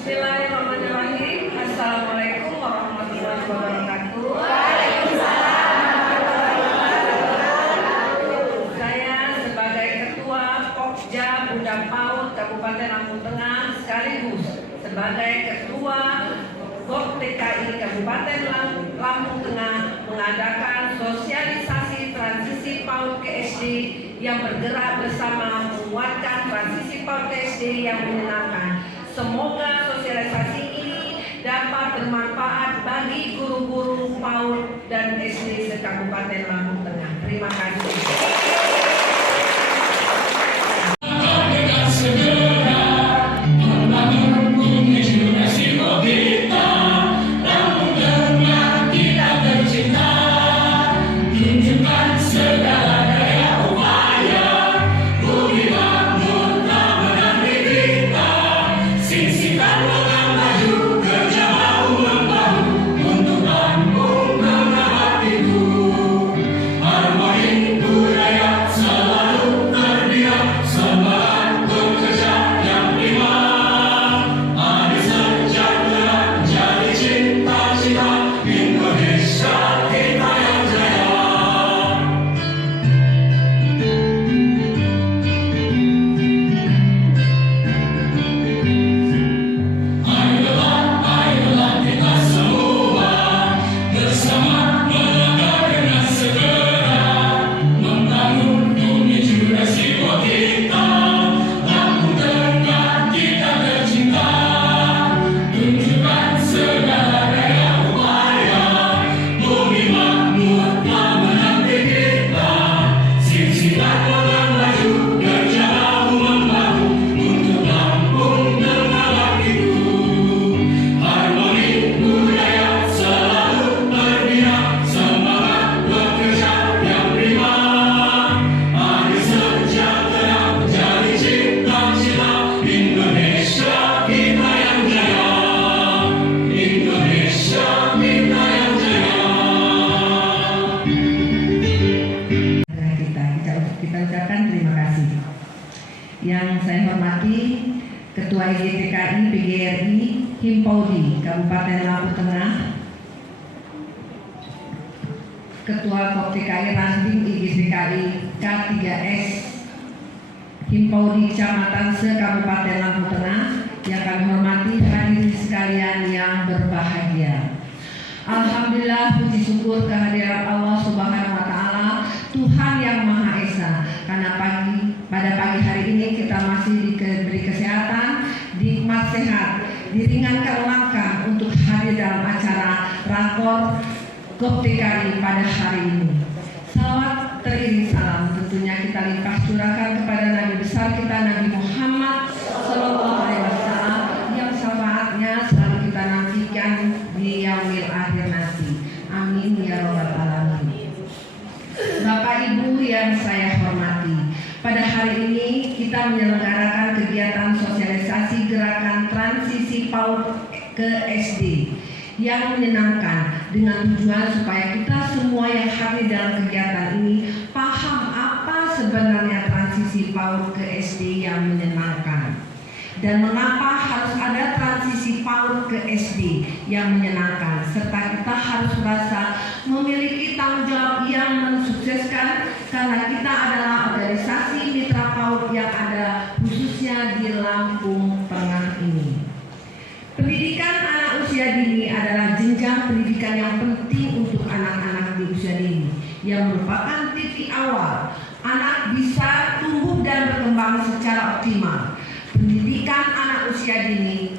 Bismillahirrahmanirrahim. Assalamualaikum warahmatullahi wabarakatuh. Saya sebagai Ketua Pokja Bunda PAUD Kabupaten Lampung Tengah sekaligus sebagai Ketua BOK TKI Kabupaten Lampung Tengah mengadakan sosialisasi transisi PAUD ke SD yang bergerak bersama menguatkan transisi PAUD ke SD yang menyenangkan. Semoga sosialisasi ini dapat bermanfaat bagi guru-guru PAUD dan SD se-Kabupaten Lampung Tengah. Terima kasih. Yang saya hormati Ketua IGTKI PGRI Himpaudi Kabupaten Lampung Tengah, Ketua KOP TKI Ranting IGTKI K3S Himpaudi Kecamatan se-Kabupaten Lampung Tengah, yang kami hormati hadirin sekalian yang berbahagia. Alhamdulillah, puji syukur kehadiran Allah Subhanahu wa Ta'ala, Tuhan yang Maha Esa, karena pada pagi hari ini kita masih diberi kesehatan, nikmat sehat, diringankan langkah untuk hadir dalam acara Rakor KOP TKI pada hari ini. Salawat teriring salam tentunya kita limpah curahkan kepada Nabi besar kita Nabi Muhammad SAW, yang syafaatnya selalu kita nantikan di yaumil akhir nanti. Amin ya rabbal alamin. Bapak Ibu yang saya hormati, pada hari ini kita menyelenggarakan kegiatan sosialisasi gerakan transisi PAUD ke SD yang menyenangkan, dengan tujuan supaya kita semua yang hadir dalam kegiatan ini paham apa sebenarnya transisi PAUD ke SD yang menyenangkan dan mengapa harus ada transisi PAUD ke SD yang menyenangkan, serta kita harus merasa memiliki tanggung jawab yang mensukseskan karena kita adalah organisasi mitra PAUD yang ada khususnya di Lampung Tengah ini. Pendidikan anak usia dini adalah jenjang pendidikan yang penting untuk anak-anak di usia dini, yang merupakan titik awal anak bisa tumbuh dan berkembang secara optimal. Pendidikan anak usia dini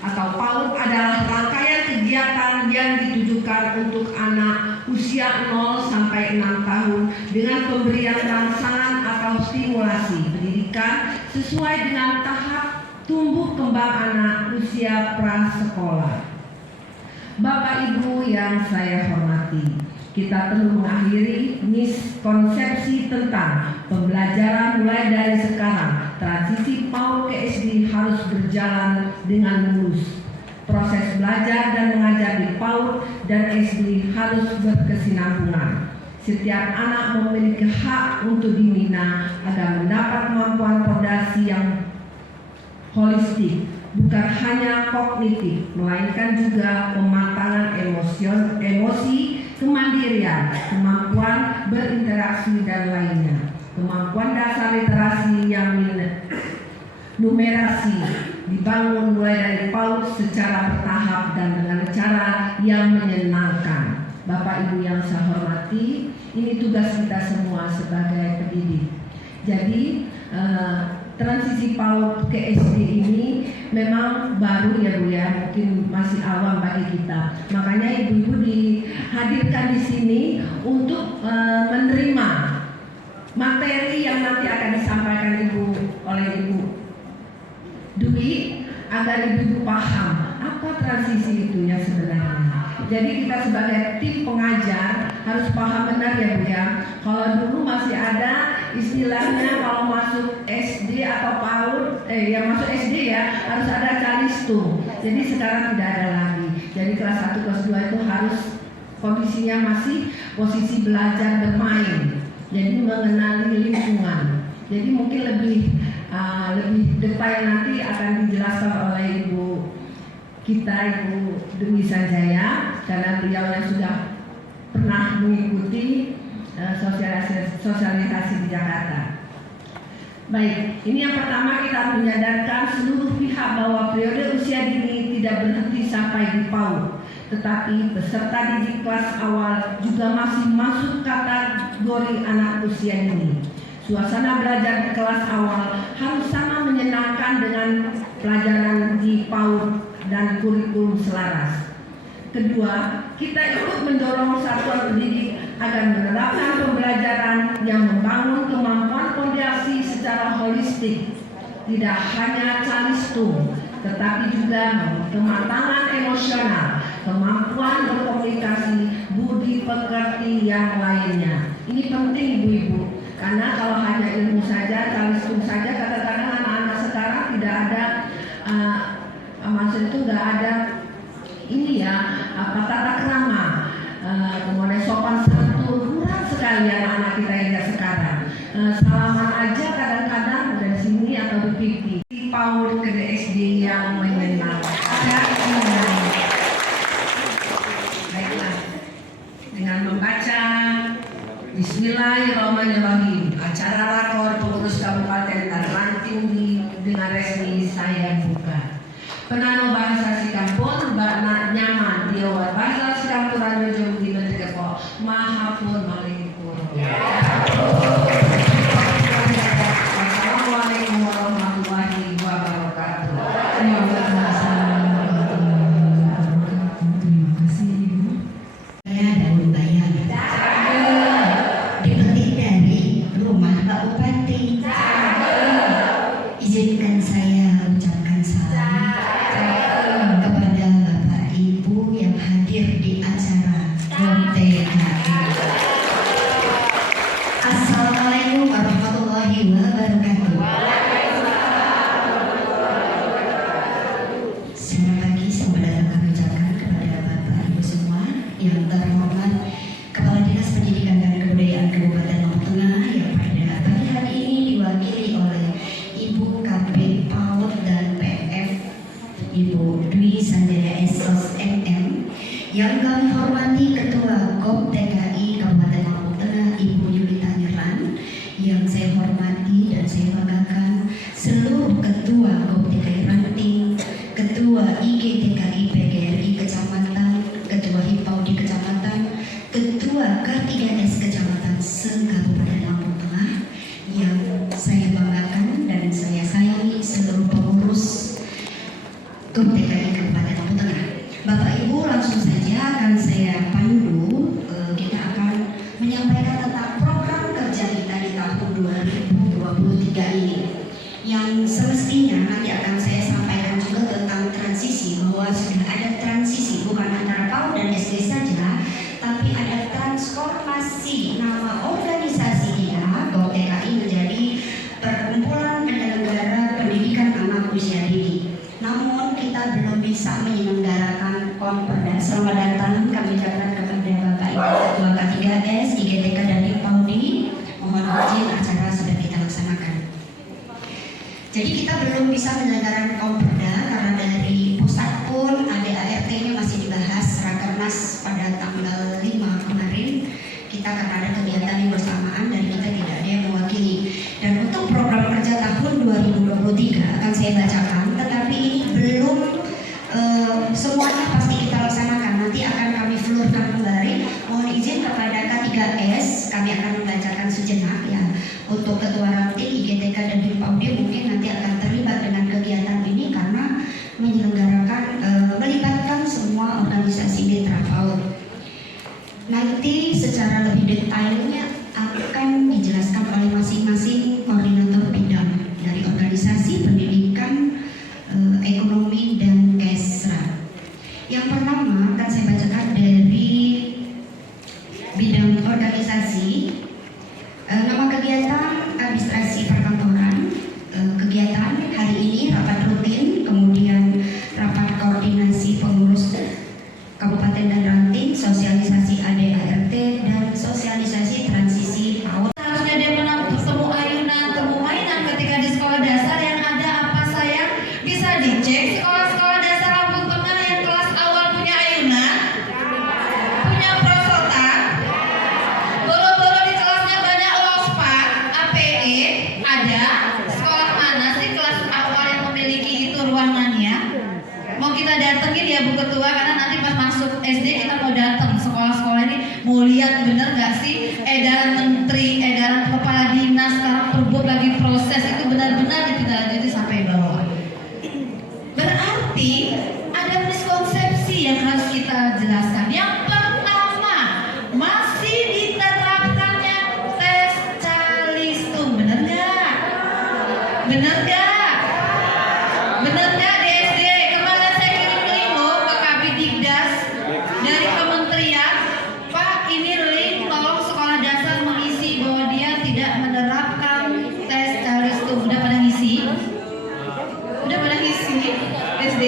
atau PAUD adalah rangkaian kegiatan yang ditujukan untuk anak usia 0 sampai 6 tahun dengan pemberian rangsangan atau stimulasi pendidikan sesuai dengan tahap tumbuh kembang anak usia prasekolah. Bapak Ibu yang saya hormati, kita perlu mengakhiri miskonsepsi tentang pembelajaran mulai dari sekarang. Transisi PAUD ke SD harus berjalan dengan mulus. Proses belajar dan mengajar di PAUD dan SD harus berkesinambungan. Setiap anak memiliki hak untuk dibina agar mendapat kemampuan fondasi yang holistik bukan hanya kognitif, melainkan juga pematangan emosi, kemandirian, kemampuan berinteraksi dan lainnya. Kemampuan dasar literasi yang numerasi dibangun mulai dari PAUD secara bertahap dan dengan cara yang menyenangkan. Bapak Ibu yang saya hormati, ini tugas kita semua sebagai pendidik. Jadi transisi PAUD ke SD ini memang baru ya Bu ya, mungkin masih awam bagi kita. Makanya ibu-ibu dihadirkan di sini untuk menerima materi yang nanti akan disampaikan oleh Ibu Dwi, agar ibu-ibu paham apa transisi itu ya sebenarnya. Jadi kita sebagai tim pengajar harus paham benar ya Bu ya. Kalau dulu masih ada istilahnya kalau masuk SD atau PAUD, yang masuk SD ya harus ada calistung. Jadi sekarang tidak ada lagi. Jadi kelas 1, kelas 2 itu harus kondisinya masih posisi belajar bermain. Jadi mengenali lingkungan. Jadi mungkin lebih detail nanti akan dijelaskan oleh Ibu Dwi Sanjaya, karena beliau yang sudah pernah mengikuti sosialisasi di Jakarta. Baik, ini yang pertama, kita menyadarkan seluruh pihak bahwa periode usia dini tidak berhenti sampai di PAUD, tetapi peserta didik kelas awal juga masih masuk kategori anak usia dini. Suasana belajar di kelas awal harus sama menyenangkan dengan pelajaran di PAUD dan kurikulum selaras. Kedua, kita ikut mendorong satuan pendidik agar menerapkan pembelajaran yang membangun kemampuan fondasi secara holistik, tidak hanya calistung, tetapi juga kematangan emosional, kemampuan berkomunikasi, budi pekerti yang lainnya. Ini penting ibu-ibu, karena kalau hanya ilmu saja, calistung saja, kadang-kadang anak-anak sekarang tidak ada, maksud itu nggak ada ini ya, tata krama, kemudian sopan santun, kurang sekali anak-anak kita yang sekarang. Salaman aja kadang-kadang dari sini atau di pipi. PAUD ke SD yang menyenangkan. Baiklah, dengan membaca Bismillahirrahmanirrahim, acara rakor pengurus kabupaten dan ranting dengan resmi saya buka. Penano bahasa Sikampur, Mbak nyaman, Diawat bahasa Sikampuran Ujung di Mendekepo, Mahapun Malingpur. Assalamualaikum warahmatullahi wabarakatuh. Terima kasih Ibu. Saya Daun Bayan. Dipetik dari rumah Pak Bupati. Izinkan saya ucapkan salam kepada Bapak Ibu yang hadir di acara GOM-TKI. Assalamualaikum warahmatullahi wabarakatuh. Selamat pagi, selamat datang kami ucapkan kepada Bapak Ibu semua yang terhormat, Kepala Dinas Pendidikan dan Kebudayaan Kabupaten Lombok Tengah yang pada pagi hari ini diwakili oleh Ibu Kabid PAUD dan PF Ibu Dwi Sanjaya SOS MM, yang kami hormati Ketua GOM TKI Kabupaten Lombok Tengah Ibu Yulita Nirlan, yang saya hormati dan saya banggakan seluruh Ketua GOM TKI Ranting, Ketua IG TKI PGRI Kecamatan, Ketua HIPAU di Kecamatan, Ketua K3S Kecamatan se-Kabupaten Lombok Tengah, yang saya banggakan dan saya sayangi seluruh pengurus GOM TKI Kabupaten Lombok Tengah. Bapak Ibu, langsung saja akan saya pandu. Kita akan menyampaikan tentang program kerja kita di tahun 2023 ini, yang semestinya nanti akan saya sampaikan juga tentang transisi, bahwa sudah ada transisi bukan antara PAUD dan SD saja, tapi ada transformasi nama organisasi kita GOM TKI menjadi Perkumpulan Penyelenggara Pendidikan Anak Usia Dini. Namun kita belum bisa menyelenggarakan konferensi. Selamat datang kami ucapkan kepada Bapak Ibu Ketua K3S, IGTK dan IPAUDI. Mohon izin acara sudah kita laksanakan. Jadi kita belum bisa menyelenggarakan konferensi karena secara dari pusat pun ADART-nya masih dibahas Rakernas pada tanggal 5 kemarin. Kita akan ada kegiatan yang bersamaan dan kita tidak ada yang mewakili. Dan untuk program kerja tahun 2023 akan saya bacakan, tetapi ini belum semuanya pasti kita laksanakan. Nanti akan kami flurkan kembali. Mohon izin kepada K3S, kami akan membacakan sejenak ya. Untuk Ketua Ranting, IGTK dan Himpaude mungkin nanti akan terlibat dengan kegiatan ini karena menyelenggarakan melibatkan semua organisasi mitra PAUD. Nanti secara lebih detailnya akan dijelaskan oleh masing-masing koordinator bidang dari organisasi pendidikan, ekonomi dan kesra. Yang pertama akan saya bacakan dari bidang organisasi. Nama kegiatan administrasi perkantoran. Kegiatan hari ini rapat rutin, kemudian rapat koordinasi pengurus Kabupaten dan Ranting, sosialisasi ADART dan sosialisasi transisi PAUD. Harusnya dia pernah bertemu ayunan, temu mainan ketika di sekolah dasar yang ada apa sayang? Bisa dicek sekolah-sekolah dasar Lampung Tengah yang kelas awal punya ayunan, punya prosotan, boro-boro di kelasnya banyak lospan, APE, ada. Sekolah mana sih kelas awal yang memiliki itu ruangannya? Mau kita datengin ya Bu Ketua, karena nanti pas masuk SD kita mau datang sekolah-sekolah ini mau lihat bener gak sih edaran menteri, edaran kepala dinas sekarang Perbuk lagi proses itu benar-benar ditindaklanjuti sampai bawah. Berarti ada miskonsepsi yang harus kita jelaskan. Yang pertama, masih diterapkannya tes calistung, bener gak? Bener gak? Bener gak di SD? Kemarin saya kirim limo ke Kabidikdas dari kementerian, Pak ini link tolong sekolah dasar mengisi bahwa dia tidak menerapkan tes calistung. Udah pada ngisi? Udah pada ngisi SD?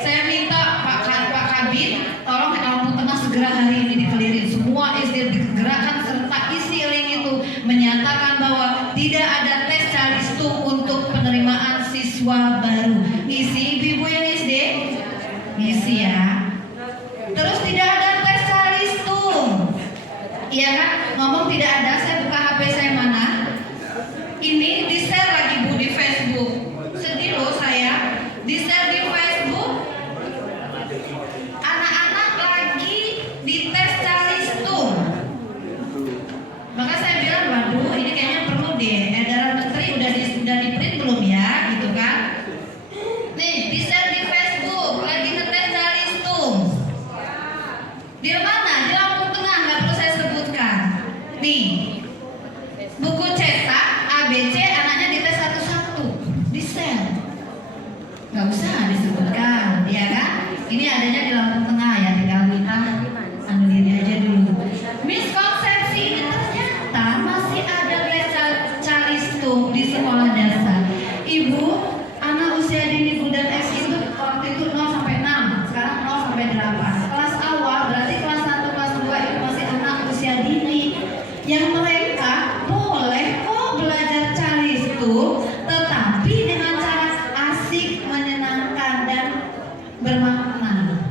Saya minta Pak Kabid tolong Lampung Tengah segera hari ini dikelirin semua SD digerakkan serta isi link itu menyatakan bahwa tidak ada tes calistung untuk penerimaan siswa baru. Ngisi ibu-ibu yang SD? Ngisi ya. Terus tidak ada tes calistung. Iya kan? Ngomong tidak ada, saya buka HP saya mana? Ini di-share lagi Bu di Facebook. Sedih loh saya. Di-share di Facebook. Anak-anak lagi dites calistung. Maka saya bilang, waduh ini kayaknya perlu deh. Edaran menteri udah di-print belum ya? Gitu kan? Nih, di-share di Facebook. Lagi ngetes calistung. Di mana? Di Lampung Tengah, nggak perlu saya sebutkan. Nih, buku cetak ABC anaknya dites satu-satu, di-share. Nggak usah disebutkan, ya kan? Ini adanya di Lampung Tengah ya, tinggal kita ambil diri aja dulu. Miskonsepsi ini ternyata masih ada tes calistung di sekolah dasar. Ibu, anak usia dini Bu dan S itu waktu itu 0 sampai 6, sekarang 0 sampai 8. Kelas awal berarti kelas 1, kelas 2 itu masih anak usia dini. Yang mereka boleh kok belajar calistung, tetapi dengan cara asik, menyenangkan dan bermakna.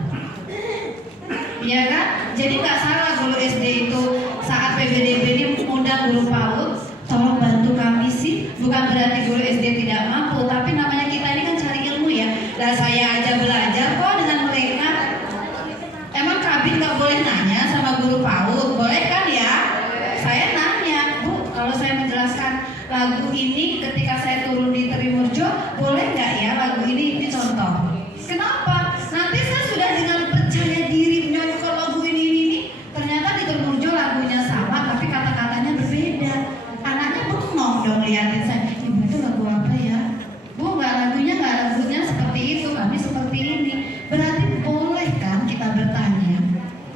Iya kan? Jadi nggak salah guru SD itu saat PBDB ini undang guru PAUD, tolong bantu kami sih. Bukan berarti guru SD tidak mampu, tapi namanya kita ini kan cari ilmu ya. Lah saya aja belajar kok dengan mereka. Emang Kabin nggak boleh nanya sama guru PAUD, boleh kan ya? Saya nanya, Bu, kalau saya menjelaskan lagu ini ketika saya turun di Trimurjo, boleh nggak ya lagu ini dicontoh? Kenapa? Nanti saya sudah dengan percaya diri menyanyikan lagu ini. Ternyata di Trimurjo lagunya sama, tapi kata-katanya berbeda. Anaknya bengong dong liatin saya. Ibu itu lagu apa ya? Bu, nggak lagunya seperti itu, kami seperti ini. Berarti boleh kan kita bertanya?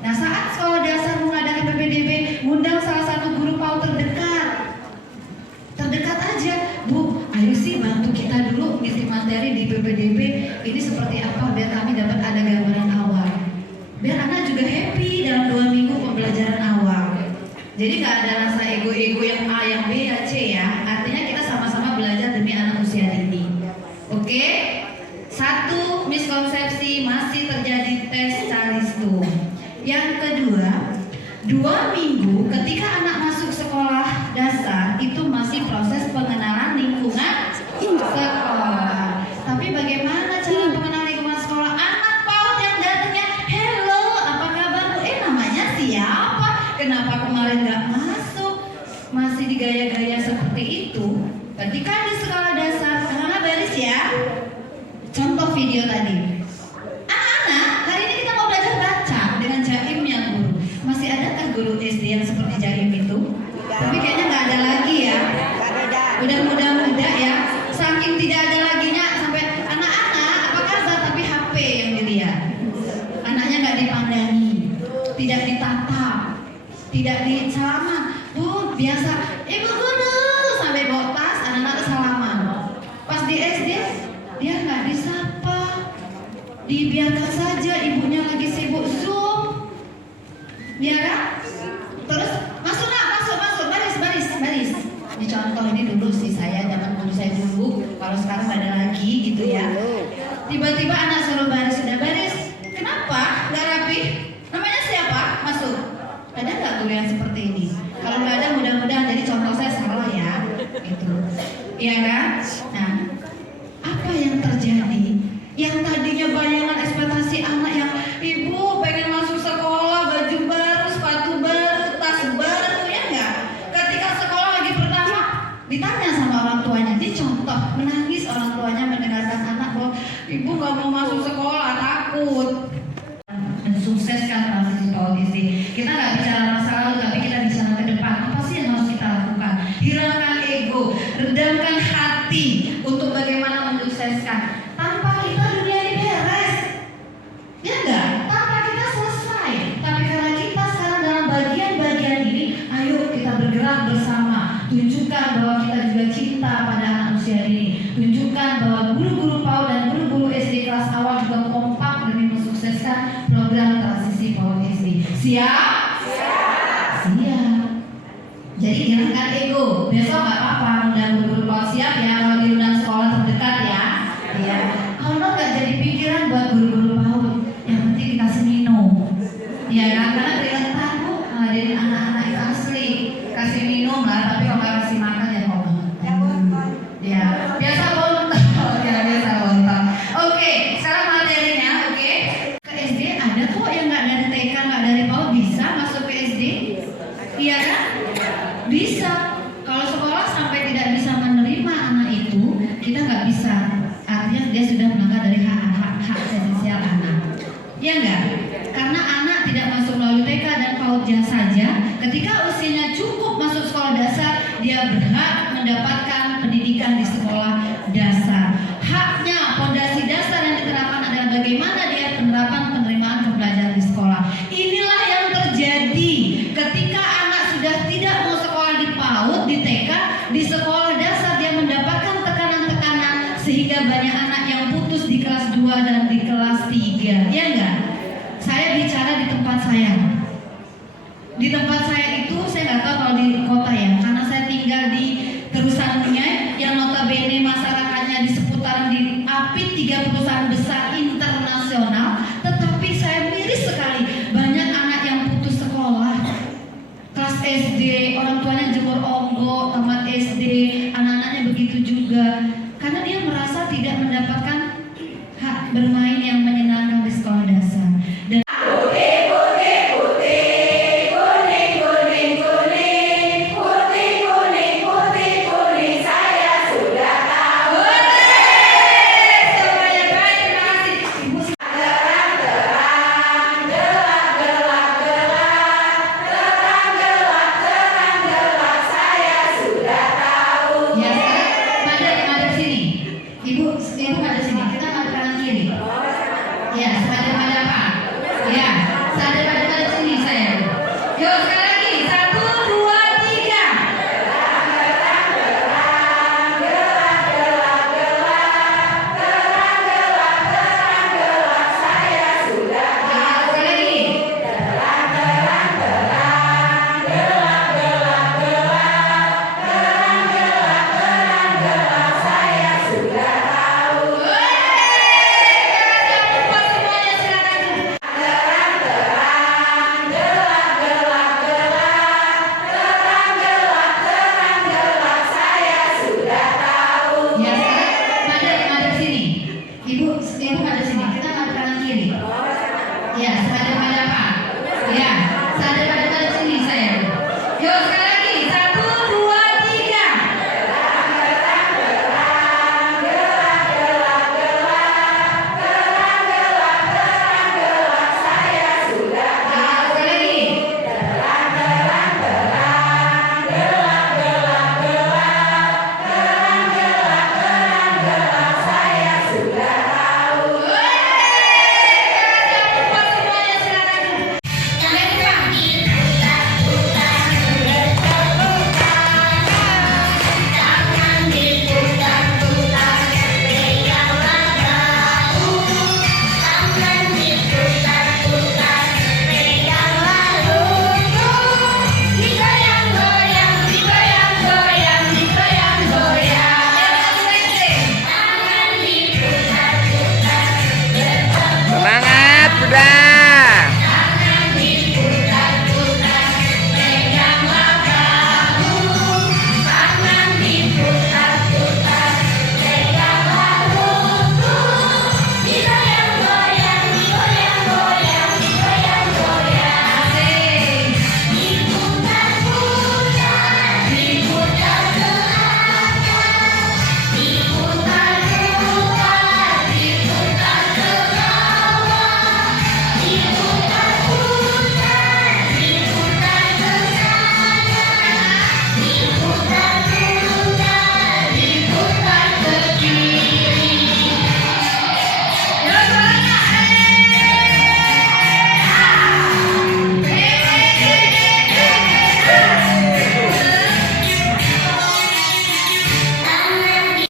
Nah, saat sekolah dasar mengadakan PPDB, ngundang salah satu guru PAUD terdekat aja, Bu, ayo sih bantu kita dulu ngisi materi di PPDB ini seperti apa biar kami dapat ada gambaran awal. Biar anak juga happy dalam 2 minggu pembelajaran awal. Jadi nggak ada rasa ego-ego yang A, yang B, yang C ya. Artinya kita sama-sama belajar demi anak usia dini. Oke? 1, contoh video tadi. Anak-anak, hari ini kita mau belajar baca dengan jaimnya guru. Masih adakah guru SD yang seperti jaim itu? Tapi kayaknya nggak ada lagi ya. Udah muda-muda ya. Saking tidak ada laginya sampai anak-anak apa kabar tapi HP yang dilihat. Anaknya nggak dipandangi, tidak ditatap, tidak disalaman. Bu, biasa, ibu guru sampai bawa tas, anak-anak salaman. Pas di SD dia nggak disapa, dibiarkan saja ibunya lagi sibuk Zoom, ya kan? Terus masuk nak, masuk, baris. Ini contoh ini dulu sih saya zaman guru saya dulu. Kalau sekarang nggak ada lagi gitu ya. Tiba-tiba anak suruh baris, sudah baris. Kenapa? Nggak rapi? Namanya siapa? Masuk. Ada nggak guru yang seperti ini? Kalau nggak ada mudah-mudahan jadi contoh saya salah ya. Itu, iya kan? Nah, apa yang terjadi? Yang tadinya bayangan ekspektasi anak yang ibu pengen masuk sekolah, baju baru, sepatu baru, tas baru, ya enggak? Ketika sekolah lagi pertama, ditanya sama orang tuanya, ini contoh menangis orang tuanya mendengarkan anak bahwa ibu nggak mau masuk sekolah, takut. Mensukseskan transisi PAUD-SD. Kita nggak bicara masa lalu, tapi kita bicara ke depan. Apa sih yang harus kita lakukan? Hilangkan ego, redamkan hati untuk bagaimana mensukseskan. Tanpa kita dunia ini beres, ya enggak? Tanpa kita selesai. Tapi karena kita sekarang dalam bagian-bagian ini, ayo kita bergerak bersama. Tunjukkan bahwa kita juga cinta pada anak usia ini. Tunjukkan bahwa guru-guru PAUD dan guru-guru SD kelas awal juga kompak demi mensukseskan program transisi PAUD SD. Siap? Siap. Jadi hilangkan ego. Besok nggak apa-apa undang guru-guru PAUD, siap ya kalau diundang sekolah terdekat ya. Ya. Kalau nggak jadi pikiran buat guru-guru PAUD, yang penting dikasih minum. Ya kan? Karena kelihatan bu, ngadain anak-anak itu asli. Kasih minum lah, tapi kalau nggak kasih makan ya mau banget. Ya, biasa bontot. Ya, biasa bontot. Oke, sekarang materinya, oke. Ke SD ada kok yang nggak dari TK, nggak dari PAUD bisa masuk ke SD. Iya kan? Bisa. Kalau sekolah sampai tidak bisa menerima anak itu, kita nggak bisa. Artinya dia sudah melanggar dari hak esensial anak. Ya enggak? Karena anak tidak masuk melalui TK dan PAUD saja, ketika usianya cukup masuk sekolah dasar, dia berhak mendapatkan pendidikan di sekolah dasar. Haknya, fondasi dasar yang diterapkan adalah bagaimana dia penerapan penerimaan pembelajaran di sekolah. Inilah yang terjadi ketika anak sudah tidak mau sekolah di PAUD, di TK, di sekolah dasar dia mendapatkan tekanan-tekanan sehingga banyak anak yang putus di kelas 2 dan di kelas 3. Ya enggak? Saya bicara di tempat saya. Di tempat saya itu saya nggak tahu kalau di kota ya, karena saya tinggal di Terusan Munyai yang notabene masyarakatnya di seputaran di API 3 perusahaan besar internasional, tetapi saya miris sekali banyak anak yang putus sekolah. Kelas SD, orang tuanya jemur onggo, tamat SD, anak-anaknya begitu juga. Karena dia merasa tidak mendapatkan hak bermain yang menyenangkan di sekolah dasar. Dan Ibu ada sini. Kita nggak kanan kiri. Ya,